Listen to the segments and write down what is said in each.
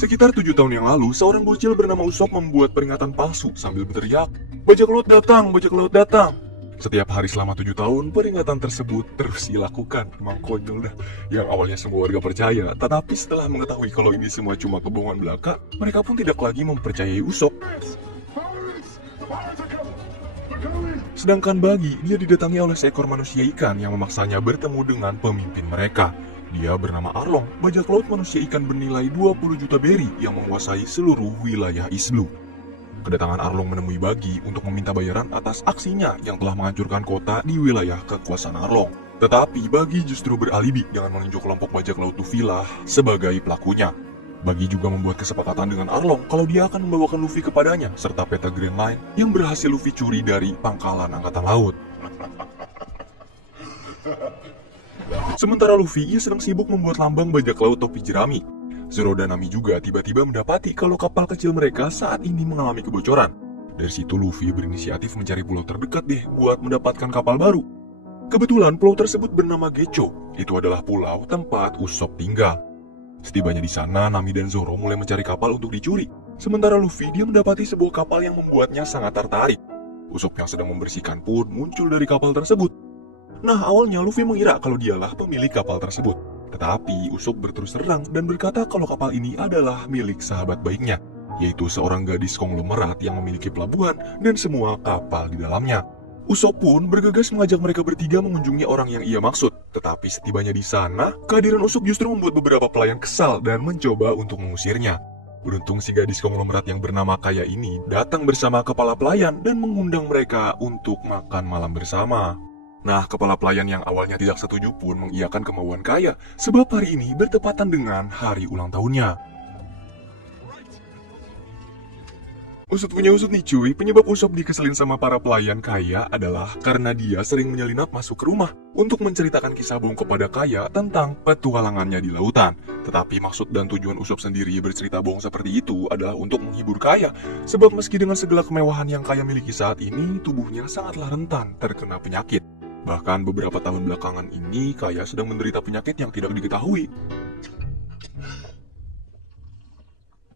Sekitar 7 tahun yang lalu, seorang bocil bernama Usop membuat peringatan palsu sambil berteriak, "Bajak laut datang, bajak laut datang!" Setiap hari selama 7 tahun, peringatan tersebut terus dilakukan. Emang konyol dah. Yang awalnya semua warga percaya, tetapi setelah mengetahui kalau ini semua cuma kebohongan belaka, mereka pun tidak lagi mempercayai Usop. Sedangkan Bagi, dia didatangi oleh seekor manusia ikan yang memaksanya bertemu dengan pemimpin mereka. Dia bernama Arlong, bajak laut manusia ikan bernilai 20 juta beri yang menguasai seluruh wilayah East Blue. Kedatangan Arlong menemui Bagi untuk meminta bayaran atas aksinya yang telah menghancurkan kota di wilayah kekuasaan Arlong. Tetapi Bagi justru beralibi dengan menunjuk kelompok bajak laut Luffy lah sebagai pelakunya. Bagi juga membuat kesepakatan dengan Arlong kalau dia akan membawakan Luffy kepadanya serta peta Grand Line yang berhasil Luffy curi dari pangkalan angkatan laut. Sementara Luffy, ia sedang sibuk membuat lambang bajak laut topi jerami. Zoro dan Nami juga tiba-tiba mendapati kalau kapal kecil mereka saat ini mengalami kebocoran. Dari situ Luffy berinisiatif mencari pulau terdekat deh buat mendapatkan kapal baru. Kebetulan pulau tersebut bernama Gecho. Itu adalah pulau tempat Usopp tinggal. Setibanya di sana, Nami dan Zoro mulai mencari kapal untuk dicuri. Sementara Luffy, dia mendapati sebuah kapal yang membuatnya sangat tertarik. Usopp yang sedang membersihkan pun muncul dari kapal tersebut. Nah, awalnya Luffy mengira kalau dialah pemilik kapal tersebut. Tetapi Usopp berterus terang dan berkata kalau kapal ini adalah milik sahabat baiknya, yaitu seorang gadis konglomerat yang memiliki pelabuhan dan semua kapal di dalamnya. Usopp pun bergegas mengajak mereka bertiga mengunjungi orang yang ia maksud. Tetapi setibanya di sana, kehadiran Usopp justru membuat beberapa pelayan kesal dan mencoba untuk mengusirnya. Beruntung si gadis konglomerat yang bernama Kaya ini datang bersama kepala pelayan dan mengundang mereka untuk makan malam bersama. Nah, kepala pelayan yang awalnya tidak setuju pun mengiyakan kemauan Kaya, sebab hari ini bertepatan dengan hari ulang tahunnya. Usut punya usut nih cuy, penyebab Usopp dikeselin sama para pelayan Kaya adalah karena dia sering menyelinap masuk ke rumah untuk menceritakan kisah bohong kepada Kaya tentang petualangannya di lautan. Tetapi maksud dan tujuan Usopp sendiri bercerita bohong seperti itu adalah untuk menghibur Kaya, sebab meski dengan segala kemewahan yang Kaya miliki saat ini, tubuhnya sangatlah rentan terkena penyakit. Bahkan beberapa tahun belakangan ini, Kaya sedang menderita penyakit yang tidak diketahui.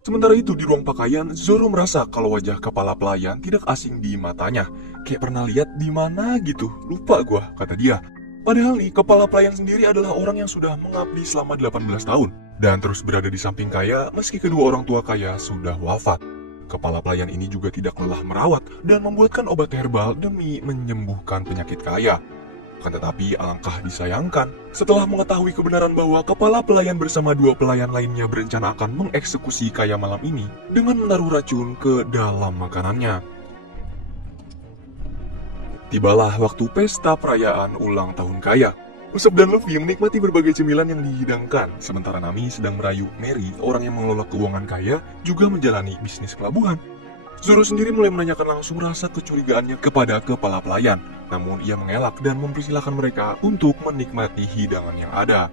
Sementara itu, di ruang pakaian, Zoro merasa kalau wajah kepala pelayan tidak asing di matanya. Kayak pernah lihat di mana gitu, lupa gua, kata dia. Padahal nih, kepala pelayan sendiri adalah orang yang sudah mengabdi selama 18 tahun. Dan terus berada di samping Kaya meski kedua orang tua Kaya sudah wafat. Kepala pelayan ini juga tidak lelah merawat dan membuatkan obat herbal demi menyembuhkan penyakit Kaya. Akan tetapi alangkah disayangkan, setelah mengetahui kebenaran bahwa kepala pelayan bersama dua pelayan lainnya berencana akan mengeksekusi Kaya malam ini dengan menaruh racun ke dalam makanannya. Tibalah waktu pesta perayaan ulang tahun Kaya. Usopp dan Luffy menikmati berbagai cemilan yang dihidangkan, sementara Nami sedang merayu Mary, orang yang mengelola keuangan Kaya, juga menjalani bisnis pelabuhan. Zoro sendiri mulai menanyakan langsung rasa kecurigaannya kepada kepala pelayan, namun ia mengelak dan mempersilahkan mereka untuk menikmati hidangan yang ada.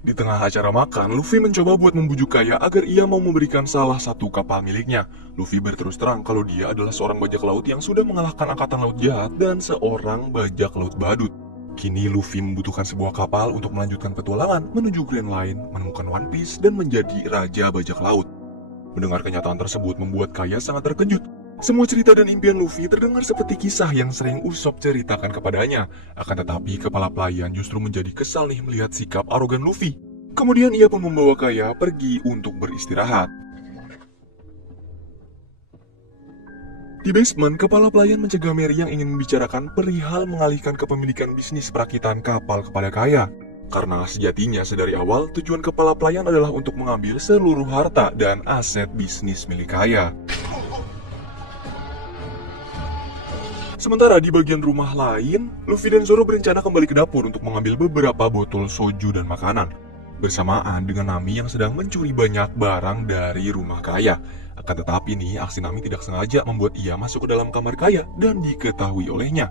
Di tengah acara makan, Luffy mencoba buat membujuk Kaya agar ia mau memberikan salah satu kapal miliknya. Luffy berterus terang kalau dia adalah seorang bajak laut yang sudah mengalahkan angkatan laut jahat dan seorang bajak laut badut. Kini Luffy membutuhkan sebuah kapal untuk melanjutkan petualangan menuju Grand Line, menemukan One Piece, dan menjadi Raja Bajak Laut. Mendengar kenyataan tersebut membuat Kaya sangat terkejut. Semua cerita dan impian Luffy terdengar seperti kisah yang sering Usopp ceritakan kepadanya. Akan tetapi kepala pelayan justru menjadi kesal nih melihat sikap arogan Luffy. Kemudian ia pun membawa Kaya pergi untuk beristirahat. Di basement, kepala pelayan mencegah Mary yang ingin membicarakan perihal mengalihkan kepemilikan bisnis perakitan kapal kepada Kaya. Karena sejatinya sedari awal, tujuan kepala pelayan adalah untuk mengambil seluruh harta dan aset bisnis milik Kaya. Sementara di bagian rumah lain, Luffy dan Zoro berencana kembali ke dapur untuk mengambil beberapa botol soju dan makanan. Bersamaan dengan Nami yang sedang mencuri banyak barang dari rumah Kaya. Akan tetapi nih, aksi Nami tidak sengaja membuat ia masuk ke dalam kamar Kaya dan diketahui olehnya.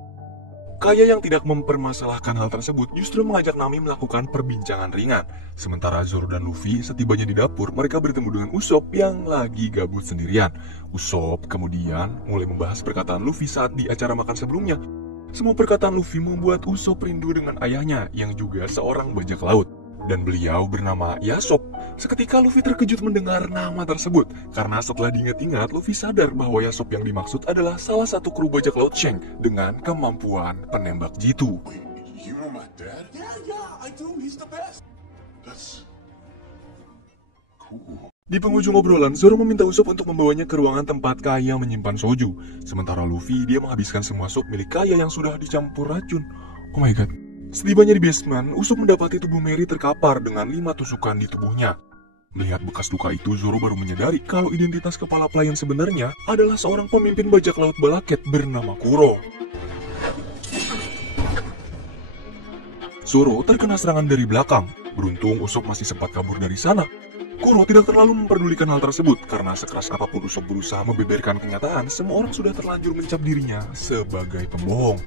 Kaya yang tidak mempermasalahkan hal tersebut justru mengajak Nami melakukan perbincangan ringan. Sementara Zoro dan Luffy setibanya di dapur, mereka bertemu dengan Usopp yang lagi gabut sendirian. Usopp kemudian mulai membahas perkataan Luffy saat di acara makan sebelumnya. Semua perkataan Luffy membuat Usopp rindu dengan ayahnya yang juga seorang bajak laut. dan beliau bernama Yasop. Seketika Luffy terkejut mendengar nama tersebut, karena setelah diingat-ingat, Luffy sadar bahwa Yasop yang dimaksud adalah salah satu kru bajak laut Shanks dengan kemampuan penembak jitu. You know my dad? Yeah, I do. He's the best. That's cool. Di penghujung obrolan, Zoro meminta Usopp untuk membawanya ke ruangan tempat Kaya menyimpan soju. Sementara Luffy, dia menghabiskan semua sop milik Kaya yang sudah dicampur racun. Oh my god. Setibanya di basement, Usopp mendapati tubuh Mary terkapar dengan 5 tusukan di tubuhnya. Melihat bekas luka itu, Zoro baru menyadari kalau identitas kepala pelayan sebenarnya adalah seorang pemimpin bajak laut balaket bernama Kuro. Zoro terkena serangan dari belakang. Beruntung Usopp masih sempat kabur dari sana. Kuro tidak terlalu memperdulikan hal tersebut karena sekeras apapun Usopp berusaha membeberkan kenyataan, semua orang sudah terlanjur mencap dirinya sebagai pembohong.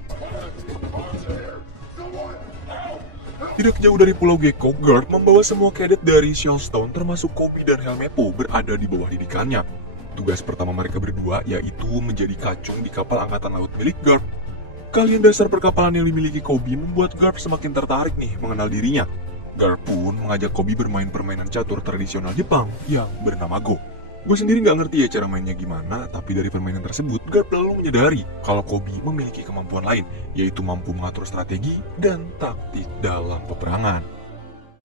Tidak jauh dari Pulau Gecko, Garp membawa semua kadet dari Shellstone termasuk Koby dan Helmeppo berada di bawah didikannya. Tugas pertama mereka berdua yaitu menjadi kacung di kapal angkatan laut milik Garp. Keahlian dasar perkapalan yang dimiliki Koby membuat Garp semakin tertarik nih mengenal dirinya. Garp pun mengajak Koby bermain permainan catur tradisional Jepang yang bernama Go. Gue sendiri nggak ngerti ya cara mainnya gimana, tapi dari permainan tersebut Garp lalu menyadari kalau Koby memiliki kemampuan lain, yaitu mampu mengatur strategi dan taktik dalam peperangan.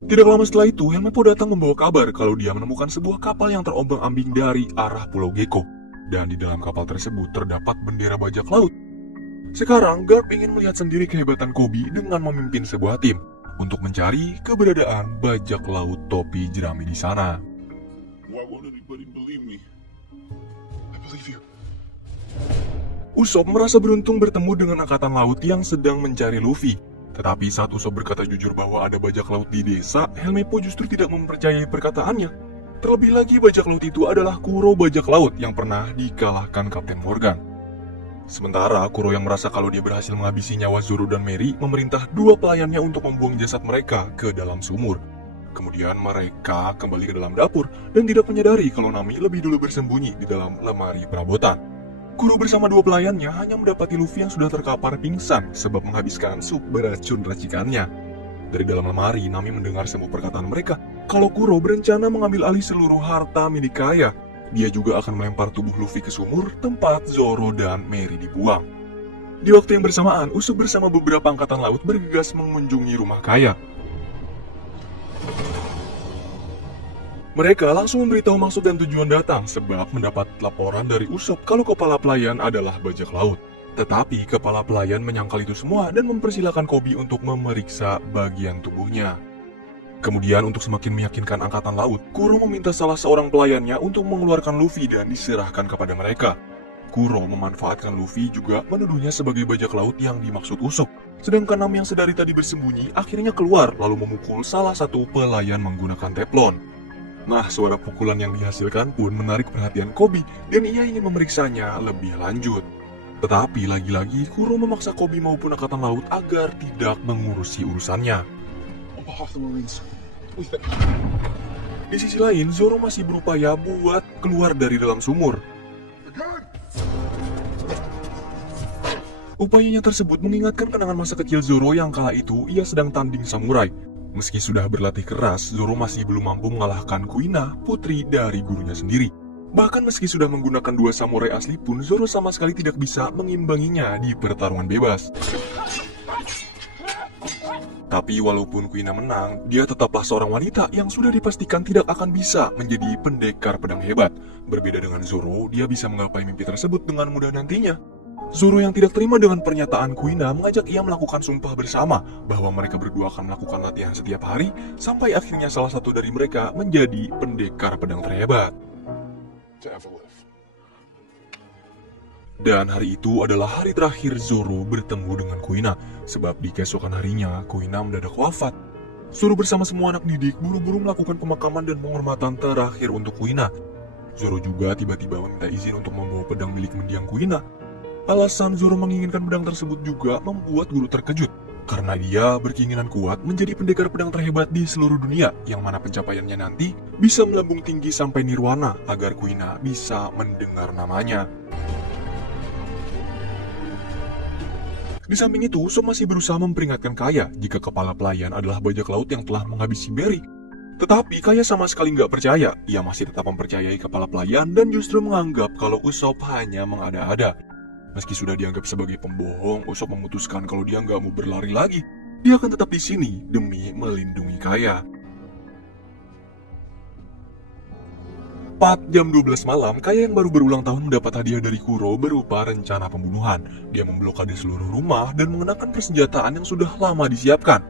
Tidak lama setelah itu, Helmeppo datang membawa kabar kalau dia menemukan sebuah kapal yang terombang-ambing dari arah Pulau Gecko, dan di dalam kapal tersebut terdapat bendera bajak laut. Sekarang, Garp ingin melihat sendiri kehebatan Koby dengan memimpin sebuah tim untuk mencari keberadaan bajak laut topi jerami di sana. Why won't anybody believe me? I believe you. Usopp merasa beruntung bertemu dengan angkatan laut yang sedang mencari Luffy. Tetapi saat Usopp berkata jujur bahwa ada bajak laut di desa, Helmeppo justru tidak mempercayai perkataannya. Terlebih lagi bajak laut itu adalah Kuro bajak laut yang pernah dikalahkan Kapten Morgan. Sementara Kuro yang merasa kalau dia berhasil menghabisi nyawa Zoro dan Mary memerintah dua pelayannya untuk membuang jasad mereka ke dalam sumur. Kemudian mereka kembali ke dalam dapur dan tidak menyadari kalau Nami lebih dulu bersembunyi di dalam lemari perabotan. Kuro bersama dua pelayannya hanya mendapati Luffy yang sudah terkapar pingsan sebab menghabiskan sup beracun racikannya. Dari dalam lemari, Nami mendengar semua perkataan mereka kalau Kuro berencana mengambil alih seluruh harta milik Kaya. Dia juga akan melempar tubuh Luffy ke sumur tempat Zoro dan Mary dibuang. Di waktu yang bersamaan, Usopp bersama beberapa angkatan laut bergegas mengunjungi rumah Kaya. Mereka langsung memberitahu maksud dan tujuan datang sebab mendapat laporan dari Usopp kalau kepala pelayan adalah bajak laut. Tetapi kepala pelayan menyangkal itu semua dan mempersilahkan Koby untuk memeriksa bagian tubuhnya. Kemudian untuk semakin meyakinkan angkatan laut, Kuro meminta salah seorang pelayannya untuk mengeluarkan Luffy dan diserahkan kepada mereka. Kuro memanfaatkan Luffy juga menuduhnya sebagai bajak laut yang dimaksud Usopp. Sedangkan Nami yang sedari tadi bersembunyi akhirnya keluar lalu memukul salah satu pelayan menggunakan teplon. Nah, suara pukulan yang dihasilkan pun menarik perhatian Koby dan ia ingin memeriksanya lebih lanjut. Tetapi lagi-lagi Kuro memaksa Koby maupun angkatan laut agar tidak mengurusi urusannya. Di sisi lain, Zoro masih berupaya buat keluar dari dalam sumur. Upayanya tersebut mengingatkan kenangan masa kecil Zoro yang kala itu ia sedang tanding samurai. Meski sudah berlatih keras, Zoro masih belum mampu mengalahkan Kuina, putri dari gurunya sendiri. Bahkan meski sudah menggunakan dua samurai asli pun, Zoro sama sekali tidak bisa mengimbanginya di pertarungan bebas. Tapi walaupun Kuina menang, dia tetaplah seorang wanita yang sudah dipastikan tidak akan bisa menjadi pendekar pedang hebat. Berbeda dengan Zoro, dia bisa menggapai mimpi tersebut dengan mudah nantinya. Zoro yang tidak terima dengan pernyataan Kuina mengajak ia melakukan sumpah bersama bahwa mereka berdua akan melakukan latihan setiap hari sampai akhirnya salah satu dari mereka menjadi pendekar pedang terhebat. Dan hari itu adalah hari terakhir Zoro bertemu dengan Kuina, sebab di keesokan harinya Kuina mendadak wafat. Zoro bersama semua anak didik buru-buru melakukan pemakaman dan penghormatan terakhir untuk Kuina. Zoro juga tiba-tiba meminta izin untuk membawa pedang milik mendiang Kuina. Alasan Zoro menginginkan pedang tersebut juga membuat guru terkejut, karena dia berkeinginan kuat menjadi pendekar pedang terhebat di seluruh dunia, yang mana pencapaiannya nanti bisa melambung tinggi sampai nirwana agar Kuina bisa mendengar namanya. Di samping itu, Usopp masih berusaha memperingatkan Kaya jika kepala pelayan adalah bajak laut yang telah menghabisi Berry. Tetapi Kaya sama sekali nggak percaya. Ia masih tetap mempercayai kepala pelayan dan justru menganggap kalau Usopp hanya mengada-ada. Meski sudah dianggap sebagai pembohong, Usopp memutuskan kalau dia nggak mau berlari lagi. Dia akan tetap di sini demi melindungi Kaya. 4 jam 12 malam, Kaya yang baru berulang tahun mendapat hadiah dari Kuro berupa rencana pembunuhan. Dia memblokade seluruh rumah dan mengenakan persenjataan yang sudah lama disiapkan.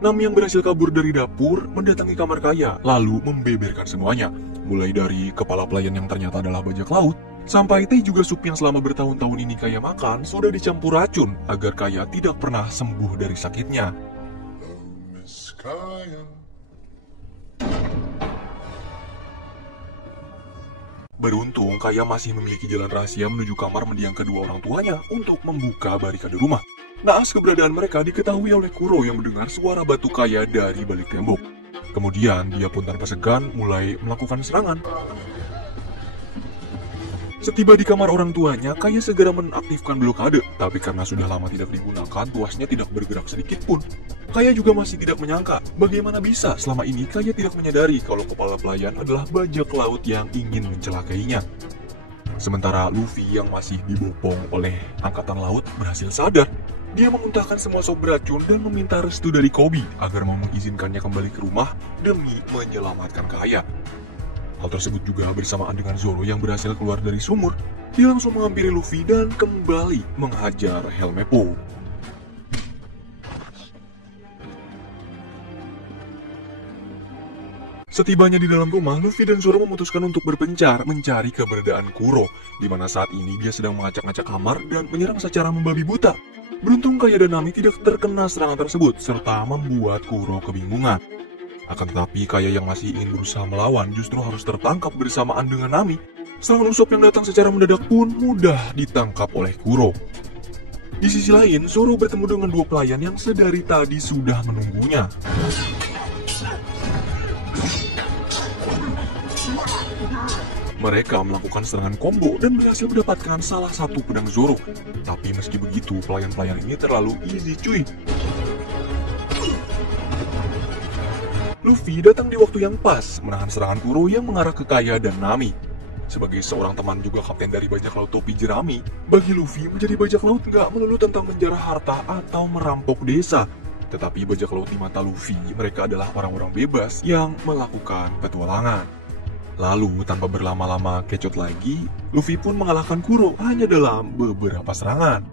Nami yang berhasil kabur dari dapur mendatangi kamar Kaya, lalu membeberkan semuanya. Mulai dari kepala pelayan yang ternyata adalah bajak laut, sampai teh juga sup yang selama bertahun-tahun ini Kaya makan sudah dicampur racun agar Kaya tidak pernah sembuh dari sakitnya. Oh, Miss Kaya. Beruntung, Kaya masih memiliki jalan rahasia menuju kamar mendiang kedua orang tuanya untuk membuka barikade rumah. Naas keberadaan mereka diketahui oleh Kuro yang mendengar suara batu Kaya dari balik tembok. Kemudian, dia pun tanpa segan mulai melakukan serangan. Setiba di kamar orang tuanya, Kaya segera menaktifkan blokade. Tapi karena sudah lama tidak digunakan, tuasnya tidak bergerak sedikit pun. Kaya juga masih tidak menyangka bagaimana bisa selama ini Kaya tidak menyadari kalau kepala pelayan adalah bajak laut yang ingin mencelakainya. Sementara Luffy yang masih dibopong oleh angkatan laut berhasil sadar. Dia memuntahkan semua sop beracun dan meminta restu dari Koby agar mau mengizinkannya kembali ke rumah demi menyelamatkan Kaya. Hal tersebut juga bersamaan dengan Zoro yang berhasil keluar dari sumur. Dia langsung menghampiri Luffy dan kembali menghajar Helmeppo. Setibanya di dalam rumah, Luffy dan Zoro memutuskan untuk berpencar mencari keberadaan Kuro, di mana saat ini dia sedang mengacak-ngacak kamar dan menyerang secara membabi buta. Beruntung Kaya dan Nami tidak terkena serangan tersebut, serta membuat Kuro kebingungan. Akan tetapi Kaya yang masih ingin berusaha melawan justru harus tertangkap bersamaan dengan Nami. Serangan Usopp yang datang secara mendadak pun mudah ditangkap oleh Kuro. Di sisi lain, Zoro bertemu dengan dua pelayan yang sedari tadi sudah menunggunya. Mereka melakukan serangan combo dan berhasil mendapatkan salah satu pedang Zoro. Tapi meski begitu, pelayan-pelayan ini terlalu easy cuy. Luffy datang di waktu yang pas, menahan serangan Kuro yang mengarah ke Kaya dan Nami. Sebagai seorang teman juga kapten dari bajak laut topi jerami, bagi Luffy menjadi bajak laut nggak melulu tentang menjarah harta atau merampok desa. Tetapi bajak laut di mata Luffy, mereka adalah orang-orang bebas yang melakukan petualangan. Lalu, tanpa berlama-lama kecot lagi, Luffy pun mengalahkan Kuro hanya dalam beberapa serangan.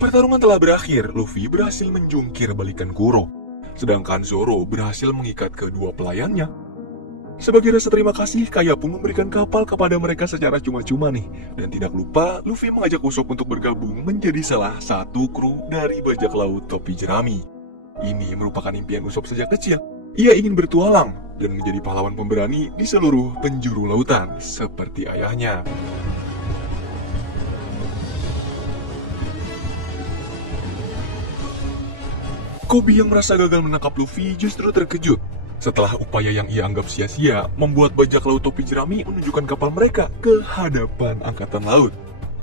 Pertarungan telah berakhir, Luffy berhasil menjungkir balikan Kuro. Sedangkan Zoro berhasil mengikat kedua pelayannya. Sebagai rasa terima kasih, Kaya pun memberikan kapal kepada mereka secara cuma-cuma nih. Dan tidak lupa, Luffy mengajak Usopp untuk bergabung menjadi salah satu kru dari bajak laut topi jerami. Ini merupakan impian Usopp sejak kecil. Ia ingin bertualang dan menjadi pahlawan pemberani di seluruh penjuru lautan, seperti ayahnya. Koby yang merasa gagal menangkap Luffy justru terkejut. Setelah upaya yang ia anggap sia-sia, membuat bajak laut topi jerami menunjukkan kapal mereka ke hadapan angkatan laut.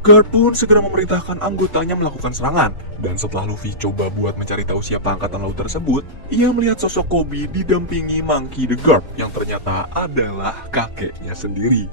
Garp pun segera memerintahkan anggotanya melakukan serangan. Dan setelah Luffy coba buat mencari tahu siapa angkatan laut tersebut, ia melihat sosok Koby didampingi Monkey the Garp yang ternyata adalah kakeknya sendiri.